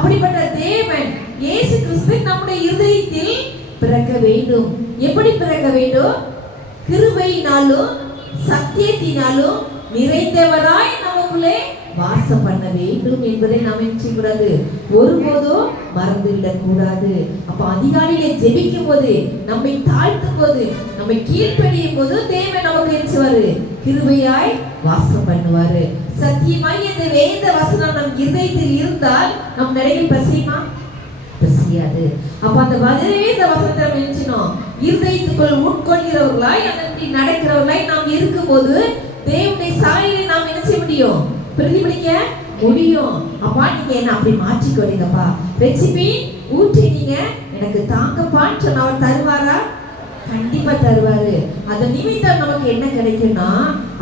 அப்படிப்பட்ட தேவன் இயேசு கிறிஸ்து நம்முடைய இருதயத்தில் பிறக்க வேண்டும். எப்படி பிறக்க வேண்டும்? கிருபையினாலும் சத்தியத்தினாலும் நிறைந்தவராய் நமக்குள்ளே வாசம் பண்ண வேண்டும் என்பதை நாம் என்ன செய்யக்கூடாது, ஒருபோதும் மறந்துவிடக் கூடாது. அப்ப அதிகாலையிலே ஜெபிக்கும் போது, நம்மை தாழ்த்தும் போது, நம்மை கீழ்ப்படியும் போது தேவன் நமக்கு என்ன செய்வாரு? கிருபையாய் வாசம் பண்ணுவாரு. சத்தியமாய் இந்த வேத வசனம் நம் இருதயத்தில் இருந்தால் நம் நடையில் பசியுமா? பசியாது. அப்ப அந்த வேத வசனத்தை நம்ம நினைச்சோம் இருதயத்துக்குள் உட்கொள்கிறவர்களாய் அதன்படி நடக்கிறவர்களாய் நாம் இருக்கும்போது தேவனுடைய சாயலை நாம் என்ன செய்ய முடியும்? பிரதிபலிக்க முடியும். அப்பா நீங்க என்ன அப்படி மாற்றிக்கொடுங்கப்பா, ரெசிபி ஊற்றி நீங்க எனக்கு தாங்கப்பான்னு சொன்ன அவர் தருவாரா? கண்டிப்பா தருவாரு. அது நிமித்தம் நமக்கு என்ன கிடைக்கும்னா,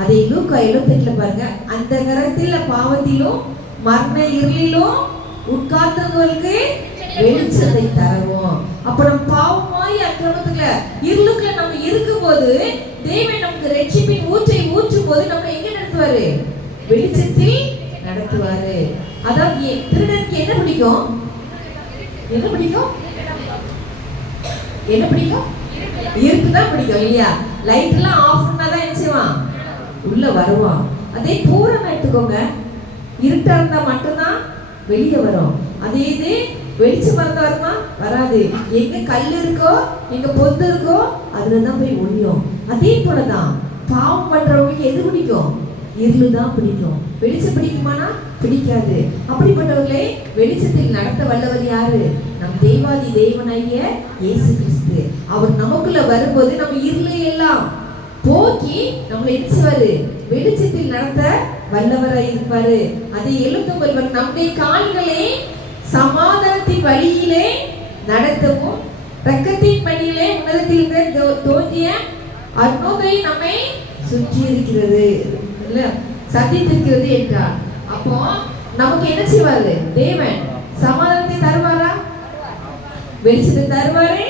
அதை லூக்கா 78 பாருங்க, அந்த கரத்தில் பாவத்திலும் மரண இருளிலும் உட்கார்ந்தவர்களுக்கு வெளிச்சத்தை தருவோம். அப்ப நம்ம பாவமாய் அக்கிரமத்துல இருளுக்குள்ள நம்ம இருக்கும்போது தேவன் நமக்கு ரட்சிப்பின் ஊற்றை ஊற்றும் போது நம்ம எங்க நடத்துவாரு? வெளிச்சத்தில் நடத்துவாரு. அதாவது திருடனுக்கு என்ன பிடிக்கும்? என்ன பிடிக்கும்? என்ன பிடிக்கும்? இருட்டு தான் பிடிக்கும் இல்லையா? லைட் எல்லாம் ஆஃப் பண்ணாதான் என்ன செய்வான்? உள்ள வருவான். அதே பூரம் எடுத்துக்கோங்க, இருட்டா இருந்தா மட்டும்தான் வெளியே வரும். அதே இது வெளிச்சம் இருந்தா வருமா? வராது. எங்க கல் இருக்கோ எங்க பொந்து இருக்கோ அதுலதான் போய் ஒளியும். அதே போலதான் பாவம் பண்றவங்களுக்கு எது பிடிக்கும்? இருளுதான் பிடிக்கும். வெளிச்சம் பிடிக்குமானா? பிடிக்காது. அப்படிப்பட்டவர்களே வெளிச்சத்தில் நடத்த வல்லவர் யாரு? நம் தேவாதி தேவனாகிய இயேசு கிறிஸ்து. அவர் நமக்குள்ள வரும்போது நம்ம இருளை எல்லாம் போக்கி நம்மளை எரிச்சுவாரு, வெளிச்சத்தில் நடத்த வல்லவராய் இருப்பாரு. அதை 79 நம்முடைய கால்களே சமாதானத்தின் வழியிலே நடத்தவும் இரக்கத்தின் வழியிலே உன்னதத்தில் தோன்றிய அருணோதயை நம்மை சுற்றி இருக்கிறது இல்ல சந்தித்திருக்கிறது என்றார். அப்போ நமக்கு என்ன செய்வாரு? தேவன் சமாதானத்தை தருவாரா? வெளிச்சத்தை தருவாரு,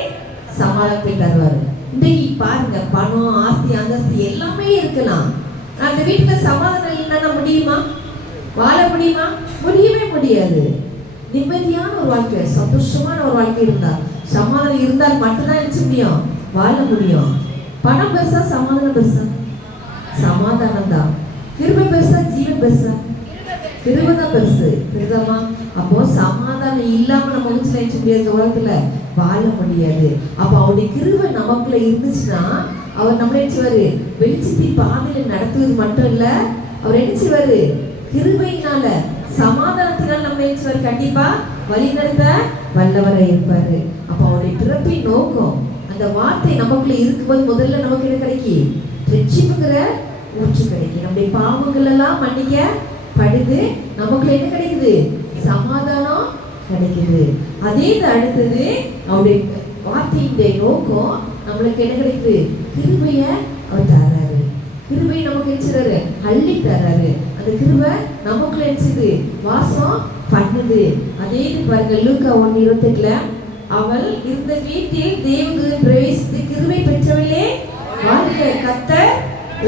சமாதானத்தை தருவாரு. இன்னைக்கு பாருங்க, பணம் ஆஸ்தி அந்தஸ்து எல்லாமே இருக்கலாம், அந்த வீட்டுல சமாதானம் இல்லைன்னா முடியுமா? வாழ முடியுமா? முடியவே முடியாது. நிம்மதியான ஒரு வாழ்க்கை, சந்தோஷமான ஒரு வாழ்க்கை இருந்தால், சமாதானம் இருந்தால் மட்டும்தான் நினைச்ச முடியும், வாழ முடியும். பணம் பெருசா சமாதானம் பெருசா? சமாதானம் தான். கிருபை பெருசா ஜீவன் பெருசா? கிருபை தான் பெருசு. புரியுதாமா? அப்போ சமாதானம் இல்லாம நம்ம நினைச்ச முடியாது, உலகத்துல வாழ முடியாது. அப்ப அவருடைய கிருபை நமக்குள்ள இருந்துச்சுன்னா அவர் நம்மள என்ன செய்வாரு? வெளிச்சத்தின் பாதையில நடத்துவது மட்டும் இல்ல, அவர் என்ன செய்வாரு? கிருபையினால சமாதானத்தினால் நம்ம என்ன செய்வாரு? கண்டிப்பா வழிநடத்த வல்லவரை இருப்பாரு. அப்ப அவருடைய பிறப்பின் நோக்கம், அந்த வார்த்தை நமக்குள்ள இருக்கும்போது முதல்ல நமக்கு என்ன கிடைக்கும்? ரட்சிப்புங்கிற ஊற்று கிடைக்கும். நம்முடைய பாவங்கள் எல்லாம் மன்னிக்கப்படுது, நமக்குள்ள என்ன கிடைக்குது? சமாதானம் கிடைக்குது. அதே அடுத்தது அவருடைய வார்த்தையினுடைய நோக்கம் நம்மளுக்கு என்ன கிடைக்குது? கிருபைய அவர் தர்றாரு. கிருபை நமக்கு எரிச்சுறாரு, அள்ளி தர்றாரு. அந்த கிருபை நமக்குள்ள எரிச்சுது, வாசம் பண்ணுது. அதே பாருங்க, லூக்கா 1:28 அவள் இந்த வீட்டில் தேவதூதன் பிரவேசித்து கிருபை பெற்றவளே வாழ்க, கர்த்தர்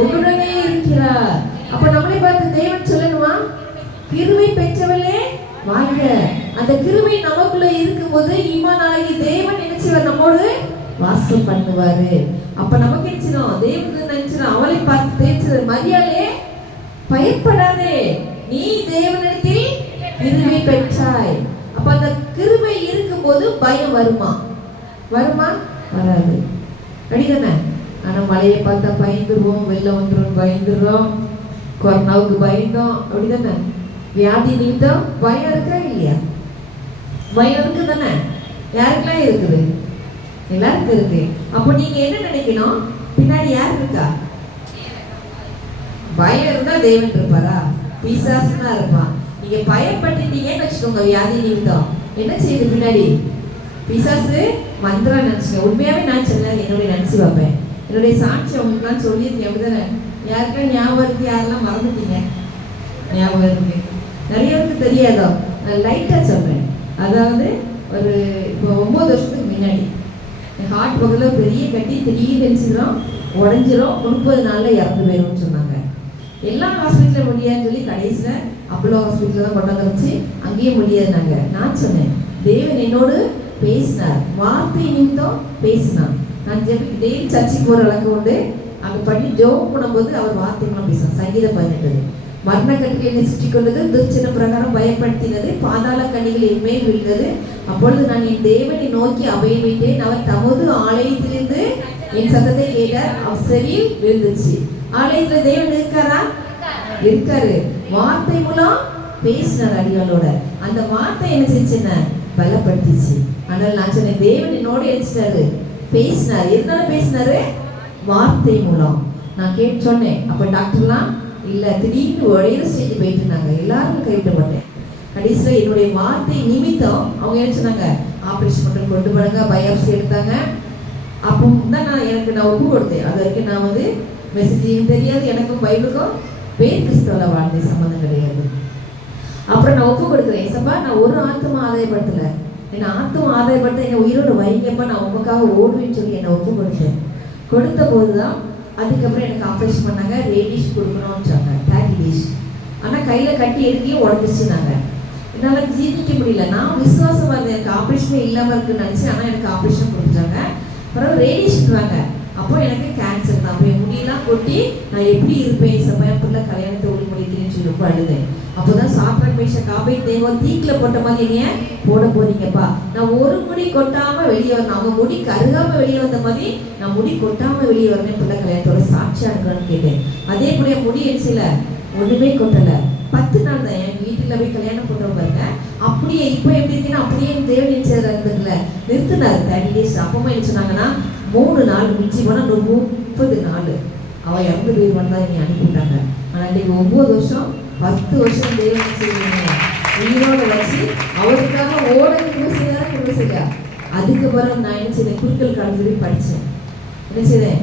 உன்னுடனே இருக்கிறார். அப்ப நம்மளை பார்த்து தேவன் சொல்லணுமா? கிருபை பெற்றவளே வாழ்க. அந்த கிருபை நமக்குள்ள இருக்கும்போது இம்மானாகி தேவன் நினைச்சவர் நம்மோடு வாசம் பண்ணுவாரு. அப்ப நமக்கு நினைச்சிடும், தேவன் நினைச்சிடும், அவளை பார்த்து தேய்ச்சது மரியாதையே பயப்படாதே, நீ தேவனிடத்தில் கிருபை பெற்றாய். அப்ப அந்த கிருபை இருக்கும்போது பயம் வருமா? வருமா? வராது. அப்படிதானே? ஆனா மழையை பார்த்தா பயந்துருவோம், வெள்ளம் வந்துடும் பயந்துடுறோம், கொரோனாவுக்கு பயந்தோம், அப்படிதானே? வியாதி நிமித்தம் பயம் இருக்கா இல்லையா? பயம் இருக்கு தானே? யாருக்கெல்லாம் இருக்குது? எல்லாருக்கும் இருக்கு. அப்போ நீங்க என்ன நினைக்கணும்? பின்னாடி யார் இருக்கா? பயம் இருந்தா தேவன் இருப்பாரா? பிசாசு தான் இருப்பான். நீங்க பயப்பட்டுட்டீங்கன்னு வச்சுக்கோங்க, வியாதி நிமித்தம் என்ன செய்யுது? பின்னாடி பிசாசு மந்திரம் நினைச்சுங்க. உண்மையாவே நான் சொன்ன என்னுடைய நினைச்சு பார்ப்பேன், என்னுடைய சாட்சி அவங்களுக்குலாம் சொல்லியிருக்கேன். அப்படிதானே? யாருக்கெல்லாம் ஞாபகம் இருக்கு? யாரெல்லாம் மறந்துட்டீங்க? ஞாபகம் இருக்கு, நிறைய பேருக்கு தெரியாதோ? நான் லைட்டா சொல்றேன். அதாவது ஒரு இப்போ 9 வருஷத்துக்கு முன்னாடி ஹார்ட் பக்கத்தில் பெரிய கட்டி திடீர்னு தெரிஞ்சிடும், உடஞ்சிரும், 30 நாள்ல இறந்து போயிடும்னு சொன்னாங்க. எல்லா ஹாஸ்பிட்டலும் முடியாதுன்னு சொல்லி கடைசியில் அப்போலோ ஹாஸ்பிட்டலில் தான் கொண்டு வந்து வச்சு அங்கேயே முடியாதுனாங்க. நான் சொன்னேன், தேவன் என்னோடு பேசினார், வார்த்தை நிமித்தம் பேசினார். நான் டெய்லி சர்ச்சுக்கு போகிற வழக்கம் உண்டு. அங்கே பண்ணி ஜோம் பண்ணும்போது அவர் வார்த்தை மூலம் பேசினார். சங்கீதம் 18 மரண கட்டில் என்னை சுற்றி கொண்டது, துர்ச்சன பிரகாரம் பயப்படுத்தினது, பாதாள கண்ணிகள் என் மேல் விழுந்தது. அப்பொழுது நான் என் தேவனை நோக்கி அபயம் வைத்தேன், அவர் தமது ஆலயத்திலிருந்து என் சத்தத்தை கேட்டார், அவர் செவியில் விழுந்துச்சு. ஆலயத்துல தேவன் இருக்காரா? இருக்காரு. வார்த்தை மூலம் பேசினார் அடிகளோட. அந்த வார்த்தை என்ன செஞ்சுன்னா பலப்படுத்திச்சு. ஆனால் நான் சொன்னேன், தேவன் என்னோட எழுச்சிட்டாரு, பேசினார். எதனால பேசினாரு? வார்த்தை மூலம். நான் கேட்டு சொன்னேன். அப்ப டாக்டர்லாம் இல்ல, திடீர்னு ஒரே ஸ்டேஜ் போயிட்டு இருந்தாங்க. எல்லாரும் கைவிட்டப்பட்டேன். கடைசியில் என்னுடைய வார்த்தை நிமித்தம் அவங்க என்ன சொன்னாங்க, ஆப்ரேஷன் மட்டும் கொண்டு போனாங்க, பயாப்சி எடுத்தாங்க. அப்போ தான் நான் ஒப்பு கொடுத்தேன். அது வரைக்கும் நான் மெசேஜையும் தெரியாது, எனக்கும் பைபிளுக்கும் பேர் கிறிஸ்தவ வாழ்ந்த சம்மந்தம் கிடையாது. அப்புறம் நான் ஒப்பு கொடுக்குறேன், ஏசப்பா நான் ஒரு ஆத்மா ஆதாயப்படுத்தல, என்னை ஆத்மா ஆதாயப்படுத்த என்னை உயிரோட வைங்கப்பா, நான் உங்களுக்காக ஓடுவேன்னு சொல்லி என்னை ஒப்பு கொடுத்தேன். கொடுத்த போது தான் அதுக்கப்புறம் எனக்கு ஆப்ரேஷன் பண்ணாங்க. ரேடிஷ் கொடுக்கணும்னு சொன்னாங்க, 30 days. ஆனால் கையில் கட்டி எடுக்கையும் உடஞ்சிச்சுனாங்க. என்னால் ஜீவிக்க முடியல. நான் விசுவாசமாக இருந்தேன், எனக்கு ஆப்ரேஷனே இல்லாமல் இருக்குன்னு நினச்சேன். ஆனால் எனக்கு ஆப்ரேஷன் கொடுத்தாங்க. அப்புறம் ரேடியேஷன்றாங்க. அப்போ எனக்கு கேன்சர் தான். அப்போ என் முடியெல்லாம் கொட்டி நான் எப்படி இருப்பேன், என் பிள்ளை கல்யாணத்தை ஒளி முடிக்கிறேன்னு சொல்லி ரொம்ப அழுதேன். அப்போ தான் சாப்பிட்ற பேஷ காப்பை தேவை தீக்கில் போட்ட மாதிரி என்னைய போட போறீங்கப்பா. நான் ஒரு முடி கொட்டாமல் வெளியே வரணும், அவங்க முடி கருகாமல் வெளியே வந்த மாதிரி நான் முடி கொட்டாமல் வெளியே வரணும், பிள்ளை கல்யாணத்தோட சாட்சியாக இருக்கணும்னு கேட்டேன். அதே போல என் முடி எச்சில ஒன்றுமே கொட்டலை. 10 நாள் தான் என் வீட்டில் போய் கல்யாணம் பண்ணுறோம் பாருங்க. அப்படியே இப்போ எப்படி இருக்குன்னா அப்படியே தேவன் நினைச்சது இருந்ததுல நிறுத்தினார் 30 days. அப்பவும் என்ன சொன்னாங்கன்னா 3 நாள் மிஞ்சி போனால் 30 நாள் அவள் இறந்து போய் தான் என்னை அனுப்பிவிட்டாங்க. ஆனால் இன்றைக்கு 9 வருஷம் 10 வருஷம் தேவன் செய்வாங்க உயிரோட வச்சு அவருக்காக ஓட செய்யா. அதுக்கப்புறம் நான் என்ன செய்தேன், குறுக்கல் காலேஜ் போய் படித்தேன். என்ன செய்தேன்,